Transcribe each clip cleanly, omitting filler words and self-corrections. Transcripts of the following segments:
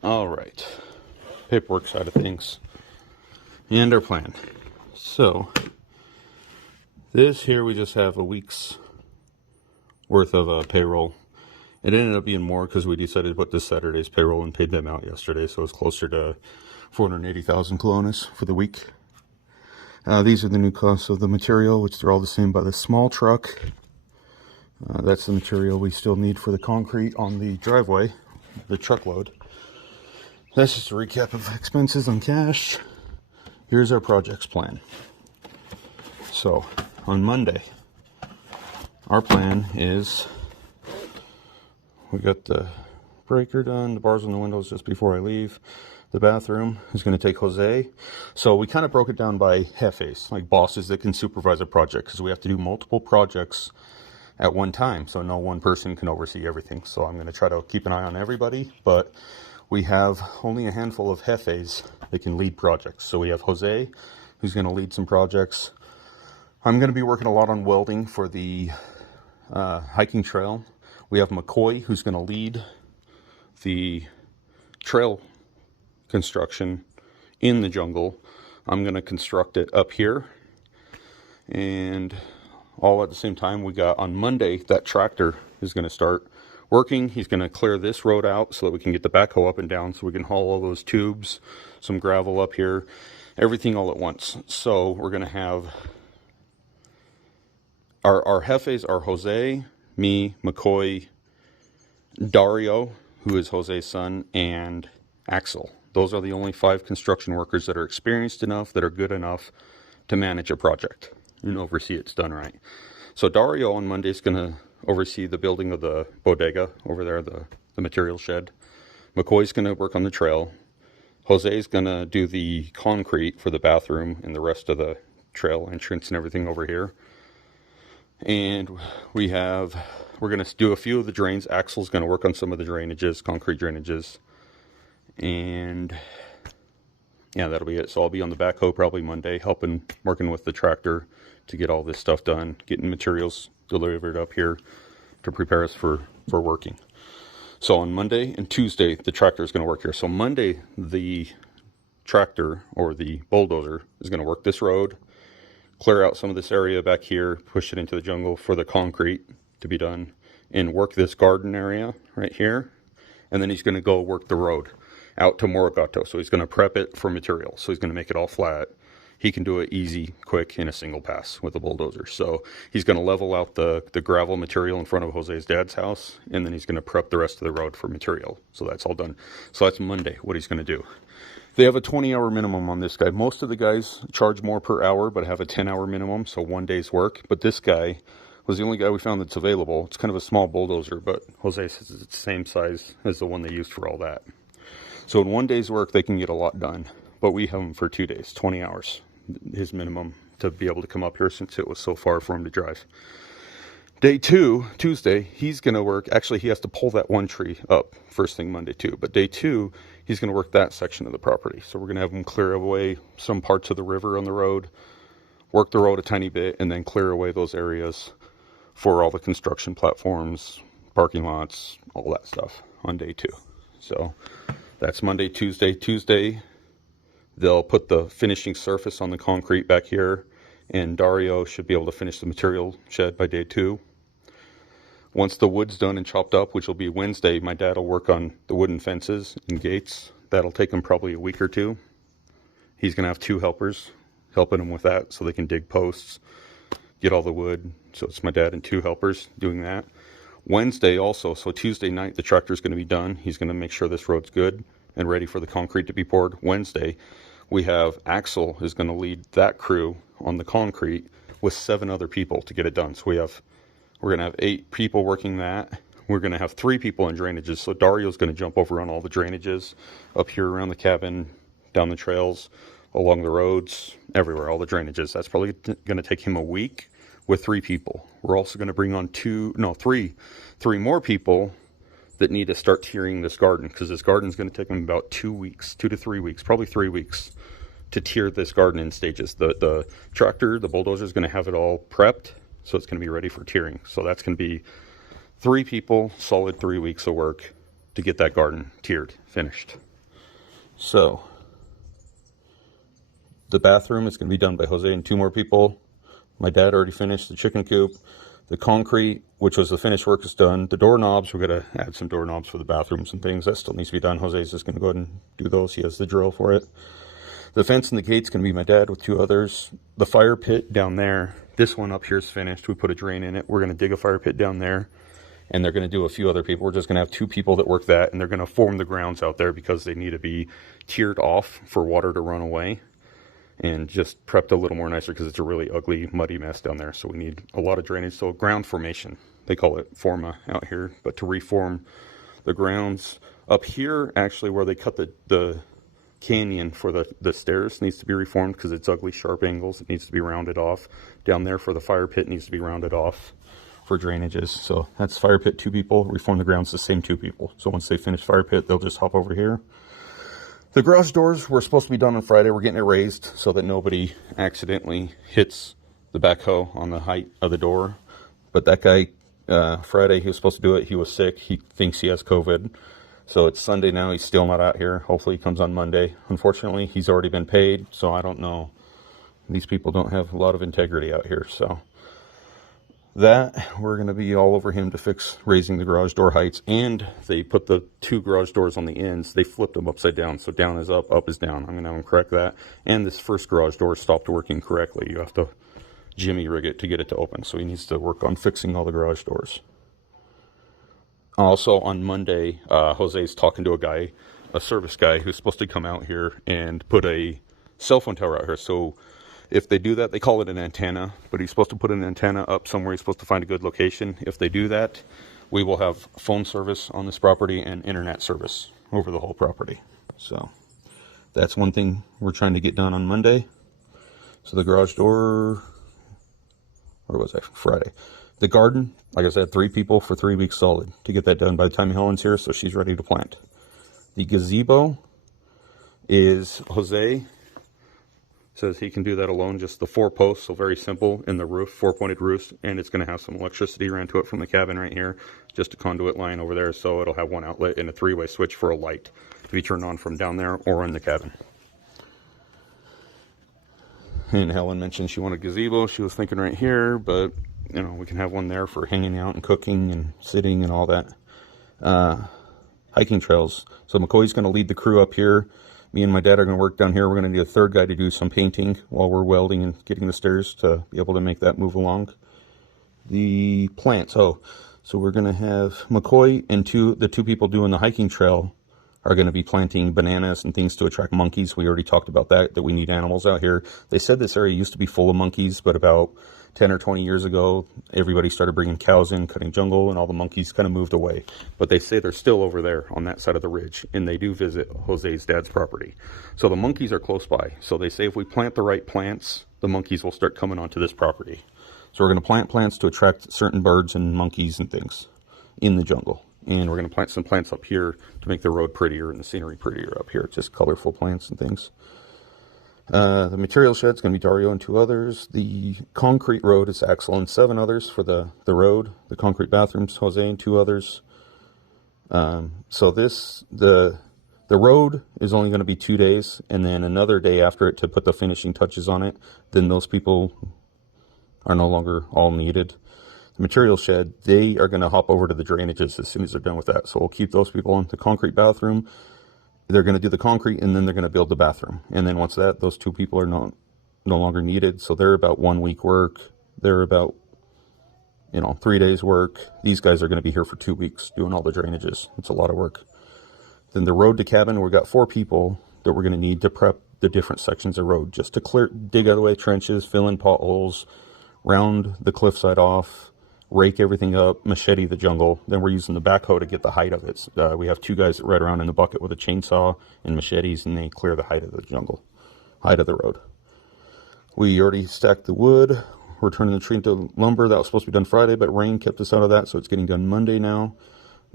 All right, paperwork side of things and our plan. So this here, we just have a week's worth of payroll. It ended up being more because we decided to put this Saturday's payroll and paid them out yesterday, so it's closer to 480,000 colones for the week. These are the new costs of the material, which they're all the same by the small truck. That's the material we still need for the concrete on the driveway, the truckload. That's just a recap of expenses on cash. Here's our projects plan. So on Monday, our plan is we got the breaker done, the bars on the windows just before I leave. The bathroom is going to take Jose. So we kind of broke it down by jefes, like bosses that can supervise a project, because we have to do multiple projects at one time. So no one person can oversee everything. So I'm going to try to keep an eye on everybody, but we have only a handful of jefes that can lead projects. So we have Jose, who's going to lead some projects. I'm going to be working a lot on welding for the hiking trail. We have McCoy, who's going to lead the trail construction in the jungle. I'm going to construct it up here. And all at the same time, we got on Monday, that tractor is going to start working. He's going to clear this road out so that we can get the backhoe up and down, so we can haul all those tubes, some gravel up here, everything all at once. So we're going to have our jefes are Jose, me, McCoy, Dario, who is Jose's son, and Axel. Those are the only 5 construction workers that are experienced enough, that are good enough to manage a project and oversee it's done right. So Dario on Monday is going to oversee the building of the bodega over there, the material shed. McCoy's going to work on the trail. Jose's going to do the concrete for the bathroom and the rest of the trail entrance and everything over here. And we're going to do a few of the drains. Axel's going to work on some of the drainages, concrete drainages. And yeah, that'll be it. So I'll be on the backhoe probably Monday, working with the tractor to get all this stuff done, getting materials delivered up here to prepare us for working. So on Monday and Tuesday, the tractor is going to work here. So Monday, the tractor or the bulldozer is going to work this road, clear out some of this area back here, push it into the jungle for the concrete to be done, and work this garden area right here. And then he's going to go work the road out to Morigato. So he's going to prep it for material. So he's going to make it all flat. He can do it easy, quick, in a single pass with a bulldozer. So he's going to level out the gravel material in front of Jose's dad's house, and then he's going to prep the rest of the road for material. So that's all done. So that's Monday, what he's going to do. They have a 20-hour minimum on this guy. Most of the guys charge more per hour, but have a 10-hour minimum, so 1 day's work. But this guy was the only guy we found that's available. It's kind of a small bulldozer, but Jose says it's the same size as the one they used for all that. So in 1 day's work, they can get a lot done. But we have him for 2 days, 20 hours, his minimum, to be able to come up here since it was so far for him to drive. Day 2, Tuesday, he's going to work. Actually, he has to pull that one tree up first thing Monday too. But day 2, he's going to work that section of the property. So we're going to have him clear away some parts of the river on the road, work the road a tiny bit, and then clear away those areas for all the construction platforms, parking lots, all that stuff on day 2. So that's Monday, Tuesday. Tuesday, they'll put the finishing surface on the concrete back here, and Dario should be able to finish the material shed by day 2. Once the wood's done and chopped up, which will be Wednesday, my dad will work on the wooden fences and gates. That'll take him probably a week or 2. He's going to have 2 helpers helping him with that so they can dig posts, get all the wood. So it's my dad and 2 helpers doing that. Wednesday also, so Tuesday night, the tractor's going to be done. He's going to make sure this road's good and ready for the concrete to be poured. Wednesday, we have Axel is going to lead that crew on the concrete with 7 other people to get it done. So we're going to have 8 people working that. We're going to have 3 people in drainages. So Dario's going to jump over on all the drainages up here around the cabin, down the trails, along the roads, everywhere, all the drainages. That's probably going to take him a week with 3 people. We're also going to bring on 3 more people that need to start tiering this garden, because this garden is going to take them about 2 weeks, 2 to 3 weeks, probably 3 weeks to tier this garden in stages. The tractor, the bulldozer, is going to have it all prepped, so it's going to be ready for tiering. So that's going to be 3 people, solid 3 weeks of work to get that garden tiered, finished. So the bathroom is going to be done by Jose and 2 more people. My dad already finished the chicken coop. The concrete, which was the finished work, is done. The doorknobs, we're going to add some doorknobs for the bathrooms and things. That still needs to be done. Jose's just going to go ahead and do those. He has the drill for it. The fence and the gate's going to be my dad with 2 others. The fire pit down there, this one up here is finished. We put a drain in it. We're going to dig a fire pit down there. And they're going to do a few other people. We're just going to have 2 people that work that. And they're going to form the grounds out there because they need to be tiered off for water to run away. And just prepped a little more nicer because it's a really ugly, muddy mess down there. So we need a lot of drainage. So ground formation, they call it forma out here. But to reform the grounds up here, actually where they cut the canyon for the stairs needs to be reformed because it's ugly, sharp angles. It needs to be rounded off. Down there for the fire pit needs to be rounded off for drainages. So that's fire pit, 2 people. Reform the grounds, the same 2 people. So once they finish fire pit, they'll just hop over here. The garage doors were supposed to be done on Friday. We're getting it raised so that nobody accidentally hits the backhoe on the height of the door. But that guy, Friday, he was supposed to do it. He was sick. He thinks he has COVID. So it's Sunday now. He's still not out here. Hopefully he comes on Monday. Unfortunately, he's already been paid. So I don't know. These people don't have a lot of integrity out here. So that, we're going to be all over him to fix raising the garage door heights. And they put the 2 garage doors on the ends. They flipped them upside down. So down is up is down. I'm going to have them correct that. And this first garage door stopped working correctly. You have to jimmy rig it to get it to open. So he needs to work on fixing all the garage doors. Also on Monday, Jose's talking to a guy, a service guy, who's supposed to come out here and put a cell phone tower out here. So if they do that, they call it an antenna, but he's supposed to put an antenna up somewhere. He's supposed to find a good location. If they do that, we will have phone service on this property and internet service over the whole property. So that's one thing we're trying to get done on Monday. So the garage door, where was I? Friday. The garden, like I said, 3 people for 3 weeks solid to get that done by the time Helen's here, so she's ready to plant. The gazebo is Jose says he can do that alone, just the 4 posts, so very simple, in the roof, 4-pointed roofs, and it's going to have some electricity ran to it from the cabin right here, just a conduit line over there, so it'll have 1 outlet and a 3-way switch for a light to be turned on from down there or in the cabin. And Helen mentioned she wanted a gazebo. She was thinking right here, but you know, we can have one there for hanging out and cooking and sitting and all that. Hiking trails. So McCoy's going to lead the crew up here. Me and my dad are going to work down here. We're going to need a 3rd guy to do some painting while we're welding and getting the stairs to be able to make that move along. The plants. So we're going to have McCoy and the 2 people doing the hiking trail are going to be planting bananas and things to attract monkeys. We already talked about that we need animals out here. They said this area used to be full of monkeys, but about 10 or 20 years ago, everybody started bringing cows in, cutting jungle, and all the monkeys kind of moved away. But they say they're still over there on that side of the ridge, and they do visit Jose's dad's property. So the monkeys are close by. So they say if we plant the right plants, the monkeys will start coming onto this property. So we're going to plant plants to attract certain birds and monkeys and things in the jungle. And we're going to plant some plants up here to make the road prettier and the scenery prettier up here. Just colorful plants and things. The material shed's going to be Dario and 2 others. The concrete road is Axel and 7 others for the road. The concrete bathrooms, Jose and 2 others. So the road is only going to be 2 days, and then another day after it to put the finishing touches on it. Then those people are no longer all needed. The material shed, they are going to hop over to the drainages as soon as they're done with that. So we'll keep those people on the concrete bathroom. They're going to do the concrete, and then they're going to build the bathroom. And then once those 2 people are no longer needed. So they're about 1 week work. They're about, 3 days work. These guys are going to be here for 2 weeks doing all the drainages. It's a lot of work. Then the road to cabin, we've got 4 people that we're going to need to prep the different sections of road, just to dig out of the way trenches, fill in potholes, round the cliffside off, rake everything up, machete the jungle. Then we're using the backhoe to get the height of it. We have 2 guys that ride around in the bucket with a chainsaw and machetes, and they clear the height of the jungle, height of the road. We already stacked the wood. We're turning the tree into lumber. That was supposed to be done Friday, but rain kept us out of that, so it's getting done Monday now.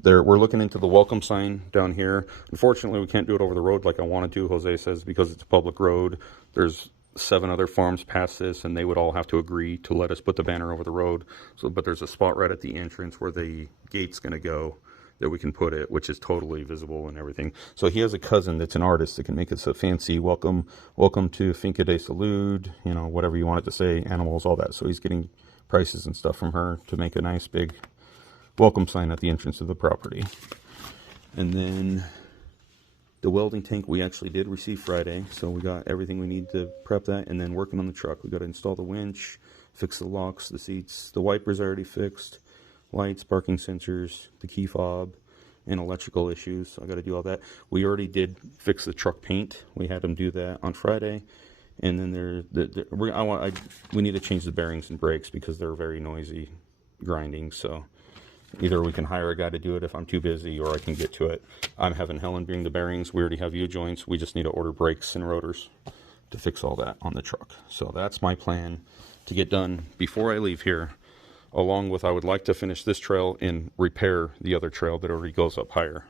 We're looking into the welcome sign down here. Unfortunately, we can't do it over the road like I wanted to, Jose says, because it's a public road. There's 7 other farms past this, and they would all have to agree to let us put the banner over the road. But there's a spot right at the entrance where the gate's going to go, that we can put it, which is totally visible and everything. So he has a cousin that's an artist that can make us a fancy welcome to Finca de Salud, you know, whatever you want it to say, animals, all that. So he's getting prices and stuff from her to make a nice big welcome sign at the entrance of the property. And then the welding tank we actually did receive Friday, so we got everything we need to prep that. And then working on the truck, we got to install the winch, fix the locks, the seats, the wipers are already fixed, lights, parking sensors, the key fob, and electrical issues. So I got to do all that. We already did fix the truck paint. We had them do that on Friday. And then we need to change the bearings and brakes because they're very noisy, grinding. So either we can hire a guy to do it if I'm too busy, or I can get to it. I'm having Helen bring the bearings. We already have U-joints. We just need to order brakes and rotors to fix all that on the truck. So that's my plan to get done before I leave here. Along with, I would like to finish this trail and repair the other trail that already goes up higher,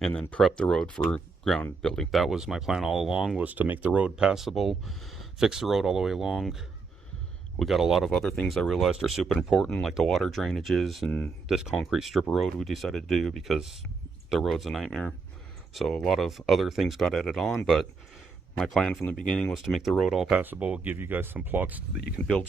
and then prep the road for ground building. That was my plan all along, was to make the road passable, fix the road all the way along. We got a lot of other things I realized are super important, like the water drainages and this concrete strip of road we decided to do because the road's a nightmare. So a lot of other things got added on, but my plan from the beginning was to make the road all passable, give you guys some plots that you can build